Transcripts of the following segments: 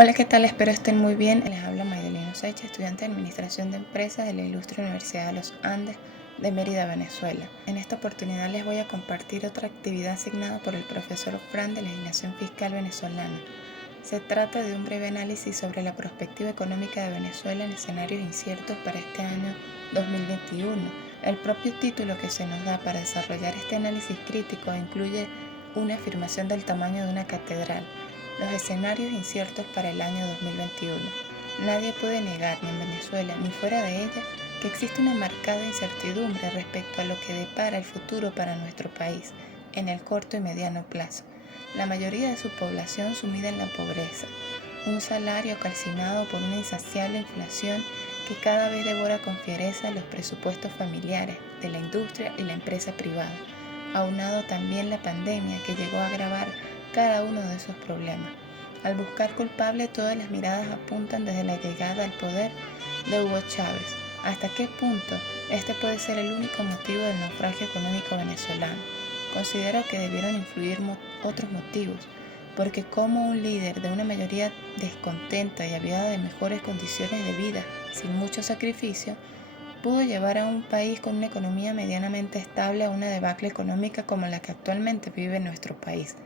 Hola, ¿qué tal? Espero estén muy bien. Les habla Maydelino Secha, estudiante de Administración de Empresas de la Ilustre Universidad de los Andes de Mérida, Venezuela. En esta oportunidad les voy a compartir otra actividad asignada por el profesor Fran de Legislación Fiscal Venezolana. Se trata de un breve análisis sobre la perspectiva económica de Venezuela en escenarios inciertos para este año 2021. El propio título que se nos da para desarrollar este análisis crítico incluye una afirmación del tamaño de una catedral. Los escenarios inciertos para el año 2021. Nadie puede negar, ni en Venezuela ni fuera de ella, que existe una marcada incertidumbre respecto a lo que depara el futuro para nuestro país en el corto y mediano plazo. La mayoría de su población sumida en la pobreza, un salario calcinado por una insaciable inflación que cada vez devora con fiereza los presupuestos familiares de la industria y la empresa privada, aunado también la pandemia que llegó a agravar cada uno de esos problemas. Al buscar culpable, todas las miradas apuntan desde la llegada al poder de Hugo Chávez. ¿Hasta qué punto este puede ser el único motivo del naufragio económico venezolano? Considero que debieron influir otros motivos, porque como un líder de una mayoría descontenta y aviada de mejores condiciones de vida, sin mucho sacrificio, pudo llevar a un país con una economía medianamente estable a una debacle económica como la que actualmente vive nuestro país.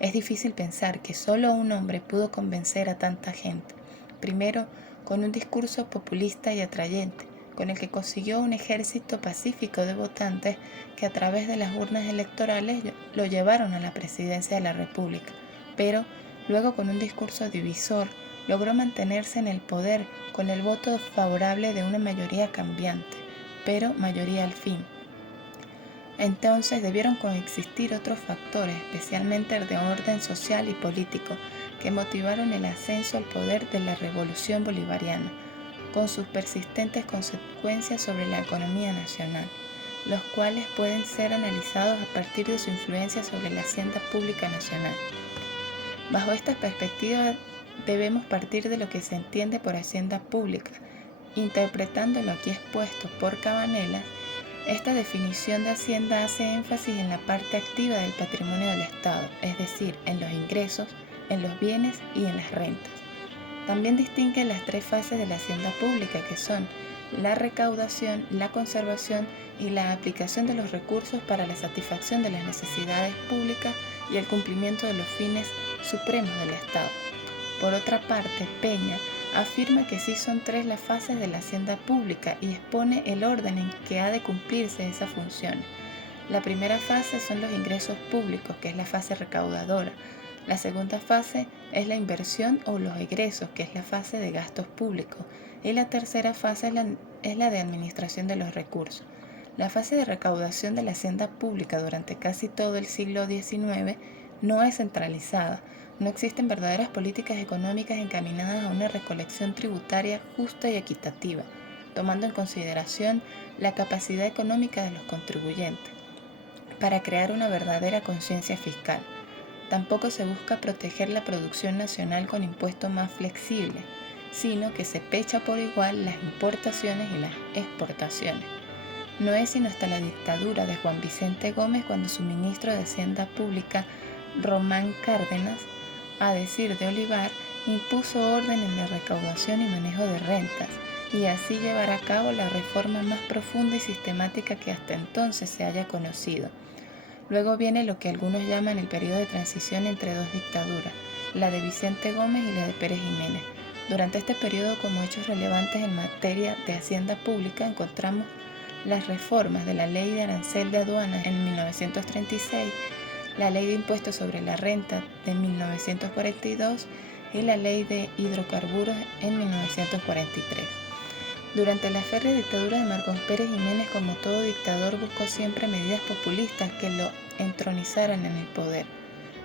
Es difícil pensar que solo un hombre pudo convencer a tanta gente, primero con un discurso populista y atrayente, con el que consiguió un ejército pacífico de votantes que a través de las urnas electorales lo llevaron a la presidencia de la República, pero luego con un discurso divisor logró mantenerse en el poder con el voto favorable de una mayoría cambiante, pero mayoría al fin. Entonces debieron coexistir otros factores, especialmente de orden social y político, que motivaron el ascenso al poder de la revolución bolivariana, con sus persistentes consecuencias sobre la economía nacional, los cuales pueden ser analizados a partir de su influencia sobre la hacienda pública nacional. Bajo esta perspectiva debemos partir de lo que se entiende por hacienda pública, interpretando lo aquí expuesto por Cabanela. Esta definición de hacienda hace énfasis en la parte activa del patrimonio del Estado, es decir, en los ingresos, en los bienes y en las rentas. También distingue las tres fases de la hacienda pública, que son la recaudación, la conservación y la aplicación de los recursos para la satisfacción de las necesidades públicas y el cumplimiento de los fines supremos del Estado. Por otra parte, Peña afirma que sí son tres las fases de la hacienda pública y expone el orden en que ha de cumplirse esa función. La primera fase son los ingresos públicos, que es la fase recaudadora. La segunda fase es la inversión o los egresos, que es la fase de gastos públicos. Y la tercera fase es la de administración de los recursos. La fase de recaudación de la hacienda pública durante casi todo el siglo XIX no es centralizada. No existen verdaderas políticas económicas encaminadas a una recolección tributaria justa y equitativa, tomando en consideración la capacidad económica de los contribuyentes, para crear una verdadera conciencia fiscal. Tampoco se busca proteger la producción nacional con impuestos más flexibles, sino que se pecha por igual las importaciones y las exportaciones. No es sino hasta la dictadura de Juan Vicente Gómez cuando su ministro de Hacienda Pública, Román Cárdenas, a decir de Olivar, impuso orden en la recaudación y manejo de rentas, y así llevar a cabo la reforma más profunda y sistemática que hasta entonces se haya conocido. Luego viene lo que algunos llaman el periodo de transición entre dos dictaduras, la de Vicente Gómez y la de Pérez Jiménez. Durante este periodo, como hechos relevantes en materia de hacienda pública, encontramos las reformas de la Ley de Arancel de Aduanas en 1936, la Ley de Impuestos sobre la Renta de 1942 y la Ley de Hidrocarburos en 1943. Durante la férrea dictadura de Marcos Pérez Jiménez, como todo dictador, buscó siempre medidas populistas que lo entronizaran en el poder.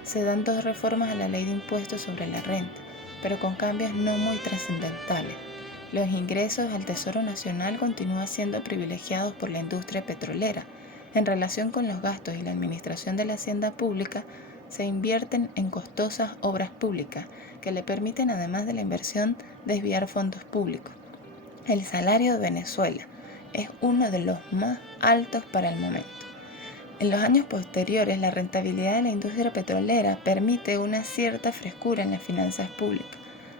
Se dan dos reformas a la Ley de Impuestos sobre la Renta, pero con cambios no muy trascendentales. Los ingresos al Tesoro Nacional continúan siendo privilegiados por la industria petrolera. En relación con los gastos y la administración de la hacienda pública, se invierten en costosas obras públicas que le permiten, además de la inversión, desviar fondos públicos. El salario de Venezuela es uno de los más altos para el momento. En los años posteriores, la rentabilidad de la industria petrolera permite una cierta frescura en las finanzas públicas,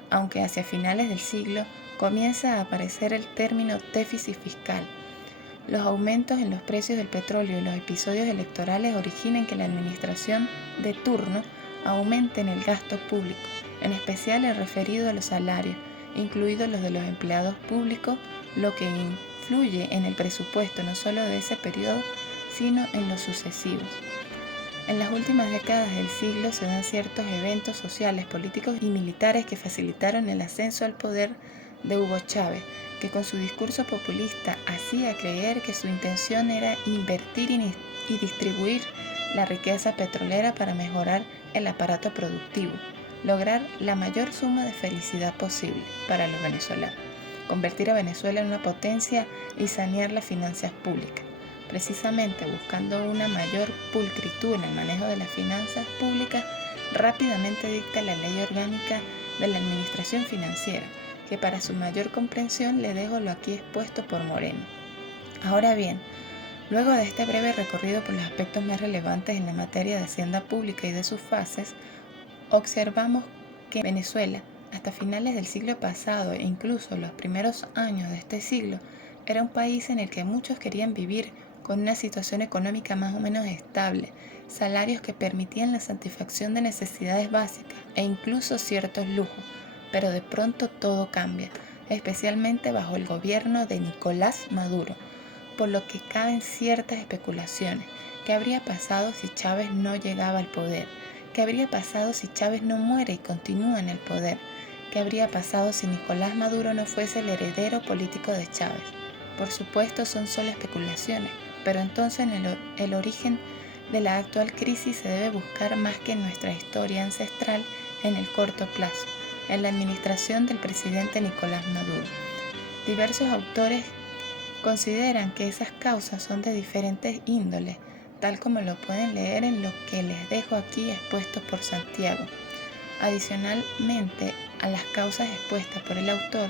aunque hacia finales del siglo comienza a aparecer el término déficit fiscal. Los aumentos en los precios del petróleo y los episodios electorales originan que la administración de turno aumente en el gasto público, en especial el referido a los salarios, incluidos los de los empleados públicos, lo que influye en el presupuesto no solo de ese periodo, sino en los sucesivos. En las últimas décadas del siglo se dan ciertos eventos sociales, políticos y militares que facilitaron el ascenso al poder de Hugo Chávez, que con su discurso populista hacía creer que su intención era invertir y distribuir la riqueza petrolera para mejorar el aparato productivo, lograr la mayor suma de felicidad posible para los venezolanos, convertir a Venezuela en una potencia y sanear las finanzas públicas. Precisamente buscando una mayor pulcritud en el manejo de las finanzas públicas, rápidamente dicta la Ley Orgánica de la Administración Financiera, que para su mayor comprensión le dejo lo aquí expuesto por Moreno. Ahora bien, luego de este breve recorrido por los aspectos más relevantes en la materia de hacienda pública y de sus fases, observamos que Venezuela, hasta finales del siglo pasado e incluso los primeros años de este siglo, era un país en el que muchos querían vivir con una situación económica más o menos estable, salarios que permitían la satisfacción de necesidades básicas e incluso ciertos lujos. Pero de pronto todo cambia, especialmente bajo el gobierno de Nicolás Maduro, por lo que caben ciertas especulaciones. ¿Qué habría pasado si Chávez no llegaba al poder? ¿Qué habría pasado si Chávez no muere y continúa en el poder? ¿Qué habría pasado si Nicolás Maduro no fuese el heredero político de Chávez? Por supuesto son solo especulaciones, pero entonces el origen de la actual crisis se debe buscar más que en nuestra historia ancestral en el corto plazo, en la administración del presidente Nicolás Maduro. Diversos autores consideran que esas causas son de diferentes índoles, tal como lo pueden leer en lo que les dejo aquí expuesto por Santiago. Adicionalmente a las causas expuestas por el autor,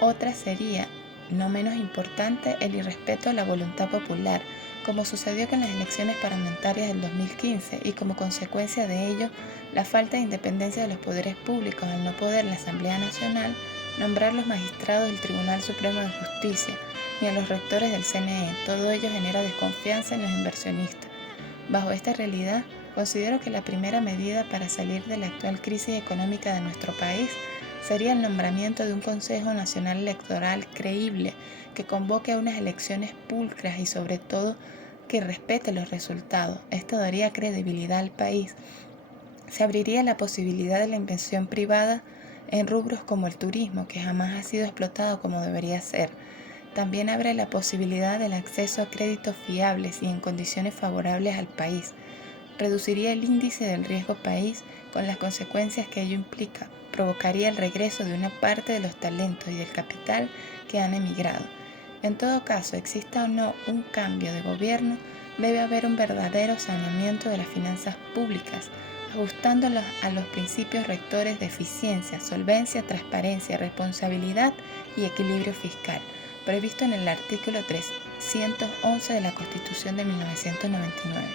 otra sería, no menos importante, el irrespeto a la voluntad popular, como sucedió con las elecciones parlamentarias del 2015 y como consecuencia de ello, la falta de independencia de los poderes públicos al no poder la Asamblea Nacional nombrar los magistrados del Tribunal Supremo de Justicia ni a los rectores del CNE. Todo ello genera desconfianza en los inversionistas. Bajo esta realidad, considero que la primera medida para salir de la actual crisis económica de nuestro país sería el nombramiento de un Consejo Nacional Electoral creíble que convoque a unas elecciones pulcras y sobre todo que respete los resultados. Esto daría credibilidad al país. Se abriría la posibilidad de la inversión privada en rubros como el turismo, que jamás ha sido explotado como debería ser. También abre la posibilidad del acceso a créditos fiables y en condiciones favorables al país. Reduciría el índice del riesgo país con las consecuencias que ello implica. Provocaría el regreso de una parte de los talentos y del capital que han emigrado. En todo caso, exista o no un cambio de gobierno, debe haber un verdadero saneamiento de las finanzas públicas, ajustándolos a los principios rectores de eficiencia, solvencia, transparencia, responsabilidad y equilibrio fiscal, previsto en el artículo 311 de la Constitución de 1999.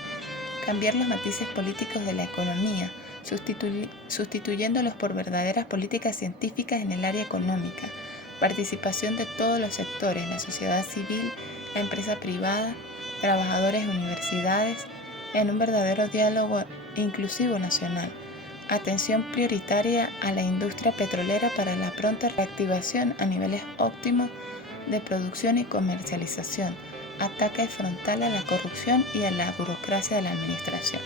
Cambiar los matices políticos de la economía, sustituyéndolos por verdaderas políticas científicas en el área económica, participación de todos los sectores, la sociedad civil, la empresa privada, trabajadores de universidades, en un verdadero diálogo inclusivo nacional, atención prioritaria a la industria petrolera para la pronta reactivación a niveles óptimos de producción y comercialización, ataque frontal a la corrupción y a la burocracia de la administración.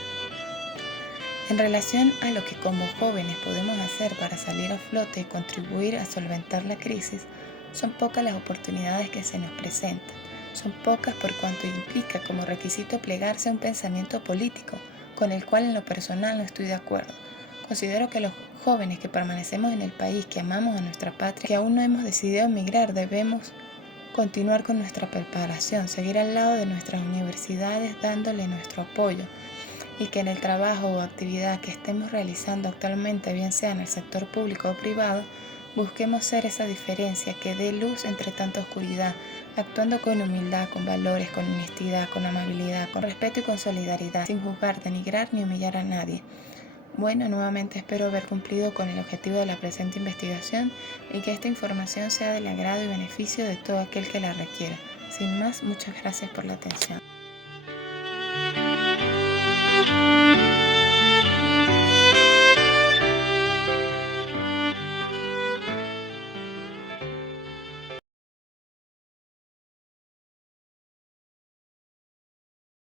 En relación a lo que como jóvenes podemos hacer para salir a flote y contribuir a solventar la crisis, son pocas las oportunidades que se nos presentan. Son pocas por cuanto implica como requisito plegarse a un pensamiento político, con el cual en lo personal no estoy de acuerdo. Considero que los jóvenes que permanecemos en el país, que amamos a nuestra patria, que aún no hemos decidido emigrar, debemos continuar con nuestra preparación, seguir al lado de nuestras universidades dándole nuestro apoyo, y que en el trabajo o actividad que estemos realizando actualmente, bien sea en el sector público o privado, busquemos ser esa diferencia que dé luz entre tanta oscuridad, actuando con humildad, con valores, con honestidad, con amabilidad, con respeto y con solidaridad, sin juzgar, denigrar ni humillar a nadie. Bueno, nuevamente espero haber cumplido con el objetivo de la presente investigación y que esta información sea del agrado y beneficio de todo aquel que la requiera. Sin más, muchas gracias por la atención.